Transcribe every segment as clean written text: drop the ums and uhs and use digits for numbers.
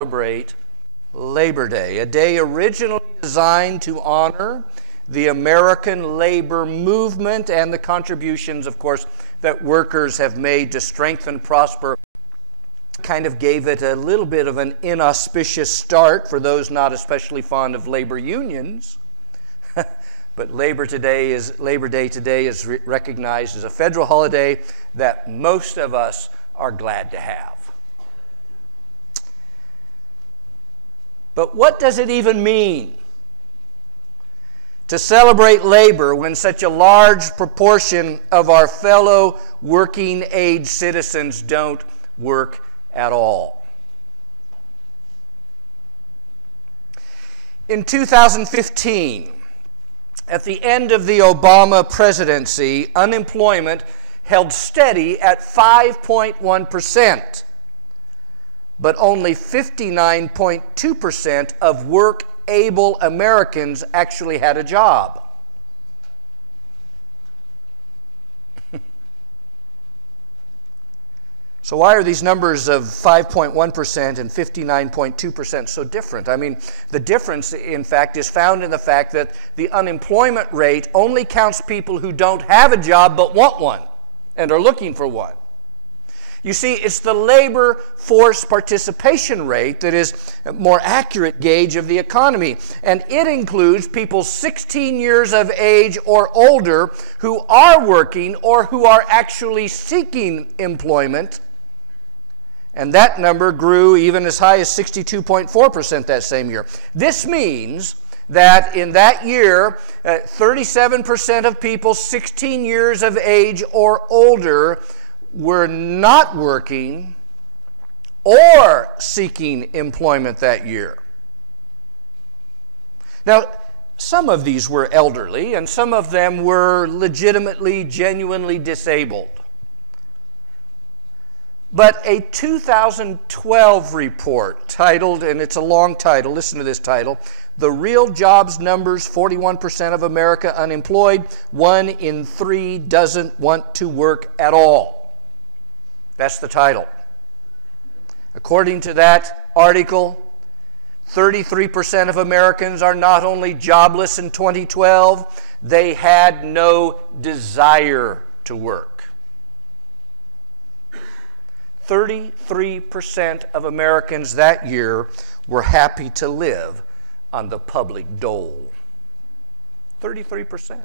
celebrate Labor Day, a day originally designed to honor the American labor movement and the contributions, of course, that workers have made to strengthen and prosper. Kind of gave it a little bit of an inauspicious start for those not especially fond of labor unions. But Labor Day today is recognized as a federal holiday that most of us are glad to have. But what does it even mean to celebrate labor when such a large proportion of our fellow working age citizens don't work at all? In 2015, at the end of the Obama presidency, unemployment held steady at 5.1%, but only 59.2% of work-able Americans actually had a job. So why are these numbers of 5.1% and 59.2% so different? I mean, the difference, in fact, is found in the fact that the unemployment rate only counts people who don't have a job but want one and are looking for one. You see, it's the labor force participation rate that is a more accurate gauge of the economy, and it includes people 16 years of age or older who are working or who are actually seeking employment. And that number grew even as high as 62.4% that same year. This means that in that year, 37% of people 16 years of age or older were not working or seeking employment that year. Now, some of these were elderly, and some of them were legitimately, genuinely disabled. But a 2012 report titled, and it's a long title, listen to this title, "The Real Jobs Numbers, 41% of America Unemployed, 1 in 3 doesn't want to work at all." That's the title. According to that article, 33% of Americans are not only jobless in 2012, they had no desire to work. 33% of Americans that year were happy to live on the public dole. 33%.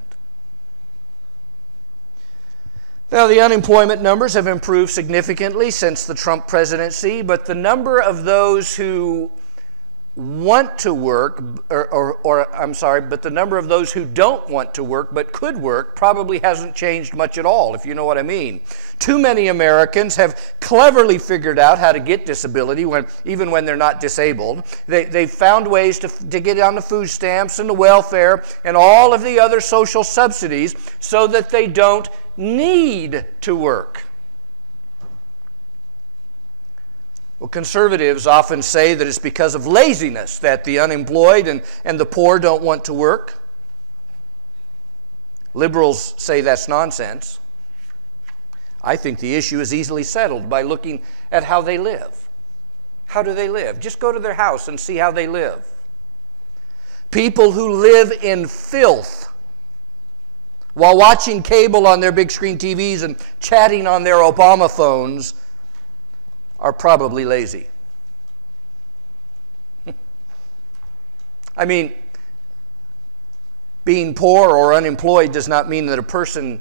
Now, the unemployment numbers have improved significantly since the Trump presidency, but the number of those who want to work, but the number of those who don't want to work but could work probably hasn't changed much at all, if you know what I mean. Too many Americans have cleverly figured out how to get disability even when they're not disabled. They've found ways to get on the food stamps and the welfare and all of the other social subsidies so that they don't need to work. Well, conservatives often say that it's because of laziness that the unemployed and the poor don't want to work. Liberals say that's nonsense. I think the issue is easily settled by looking at how they live. How do they live? Just go to their house and see how they live. People who live in filth while watching cable on their big screen TVs and chatting on their Obama phones are probably lazy. I mean, being poor or unemployed does not mean that a person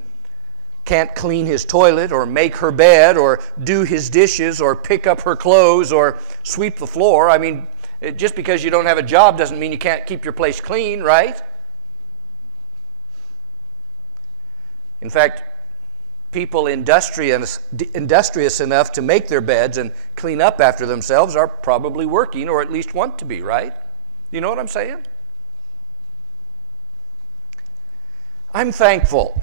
can't clean his toilet or make her bed or do his dishes or pick up her clothes or sweep the floor. I mean, just because you don't have a job doesn't mean you can't keep your place clean, right? In fact, people industrious enough to make their beds and clean up after themselves are probably working, or at least want to be, right? You know what I'm saying? I'm thankful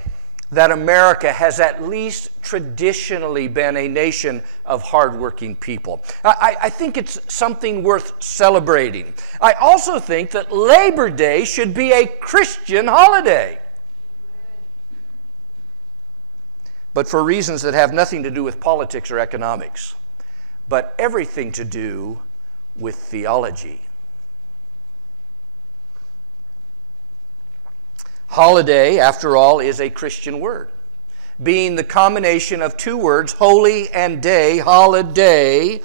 that America has at least traditionally been a nation of hardworking people. I think it's something worth celebrating. I also think that Labor Day should be a Christian holiday. But for reasons that have nothing to do with politics or economics, but everything to do with theology. Holiday, after all, is a Christian word, being the combination of two words, holy and day, holiday.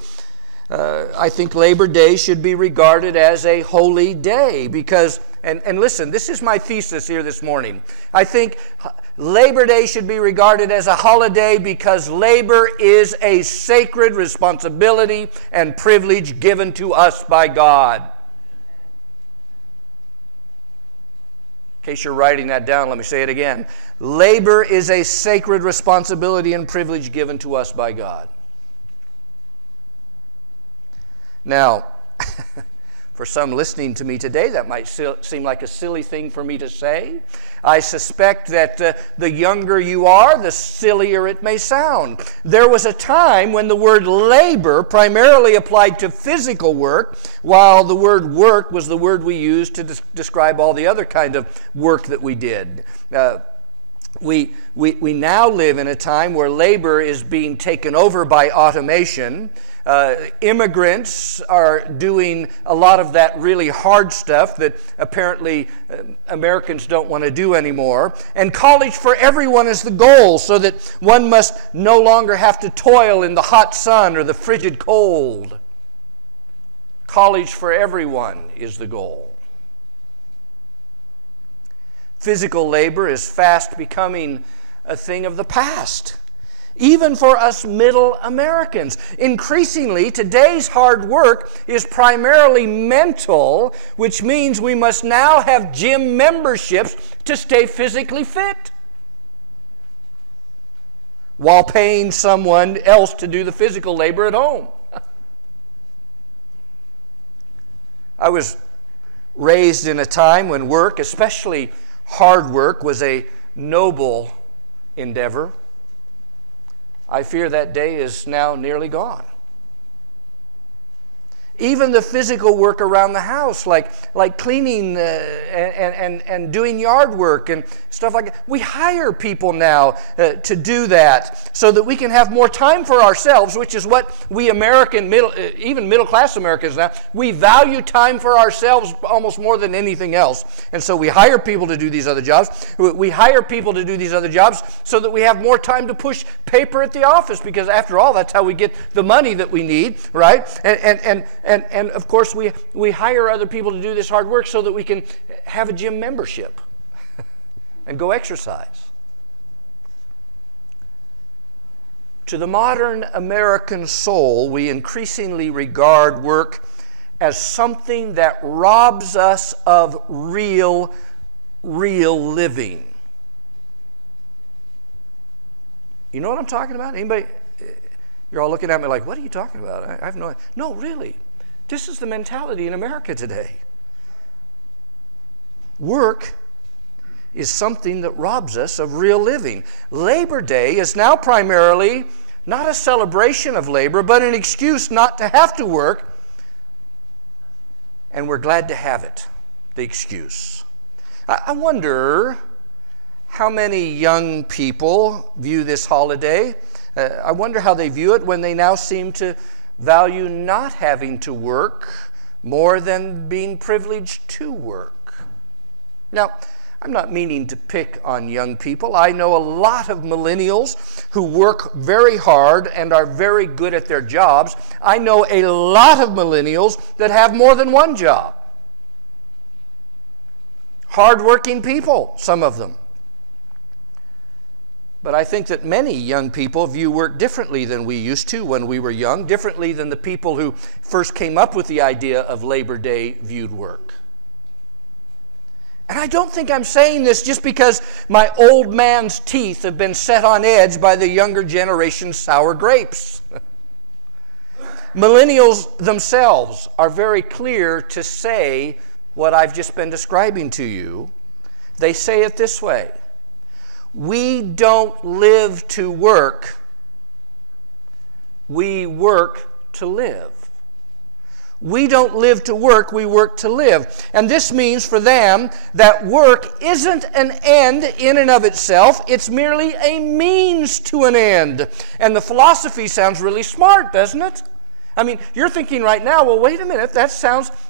I think Labor Day should be regarded as a holy day because, and listen, this is my thesis here this morning. I think Labor Day should be regarded as a holiday because labor is a sacred responsibility and privilege given to us by God. In case you're writing that down, let me say it again. Labor is a sacred responsibility and privilege given to us by God. Now, for some listening to me today, that might seem like a silly thing for me to say. I suspect that the younger you are, the sillier it may sound. There was a time when the word labor primarily applied to physical work, while the word work was the word we used to describe all the other kind of work that we did. We now live in a time where labor is being taken over by automation. Immigrants are doing a lot of that really hard stuff that apparently Americans don't want to do anymore. And college for everyone is the goal, so that one must no longer have to toil in the hot sun or the frigid cold. College for everyone is the goal. Physical labor is fast becoming a thing of the past. Even for us middle Americans. Increasingly, today's hard work is primarily mental, which means we must now have gym memberships to stay physically fit, while paying someone else to do the physical labor at home. I was raised in a time when work, especially hard work, was a noble endeavor. I fear that day is now nearly gone. Even the physical work around the house, like cleaning and doing yard work and stuff like that. We hire people now to do that so that we can have more time for ourselves, which is what we even middle-class Americans now, we value time for ourselves almost more than anything else. And so we hire people to do these other jobs. We hire people to do these other jobs so that we have more time to push paper at the office, because after all, that's how we get the money that we need, right? And of course, we hire other people to do this hard work so that we can have a gym membership and go exercise. To the modern American soul, we increasingly regard work as something that robs us of real living. You know what I'm talking about? Anybody? You're all looking at me like, what are you talking about? I have no idea. No, really. This is the mentality in America today. Work is something that robs us of real living. Labor Day is now primarily not a celebration of labor, but an excuse not to have to work. And we're glad to have it, the excuse. I wonder how many young people view this holiday. I wonder how they view it when they now seem to value not having to work more than being privileged to work. Now, I'm not meaning to pick on young people. I know a lot of millennials who work very hard and are very good at their jobs. I know a lot of millennials that have more than one job. Hardworking people, some of them. But I think that many young people view work differently than we used to when we were young, differently than the people who first came up with the idea of Labor Day viewed work. And I don't think I'm saying this just because my old man's teeth have been set on edge by the younger generation's sour grapes. Millennials themselves are very clear to say what I've just been describing to you. They say it this way: we don't live to work, we work to live. We don't live to work, we work to live. And this means for them that work isn't an end in and of itself, it's merely a means to an end. And the philosophy sounds really smart, doesn't it? I mean, you're thinking right now, well, wait a minute,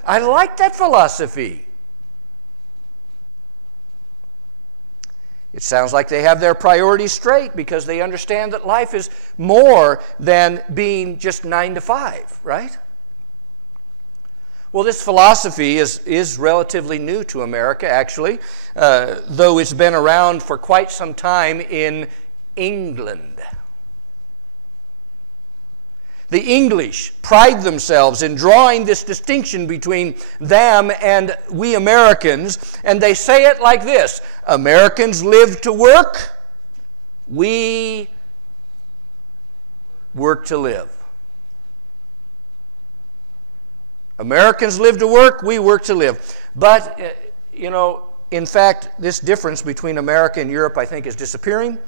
I like that philosophy. It sounds like they have their priorities straight because they understand that life is more than being just 9 to 5, right? Well, this philosophy is relatively new to America, actually, though it's been around for quite some time in England. The English pride themselves in drawing this distinction between them and we Americans, and they say it like this: Americans live to work, we work to live. Americans live to work, we work to live. But, in fact, this difference between America and Europe, I think, is disappearing.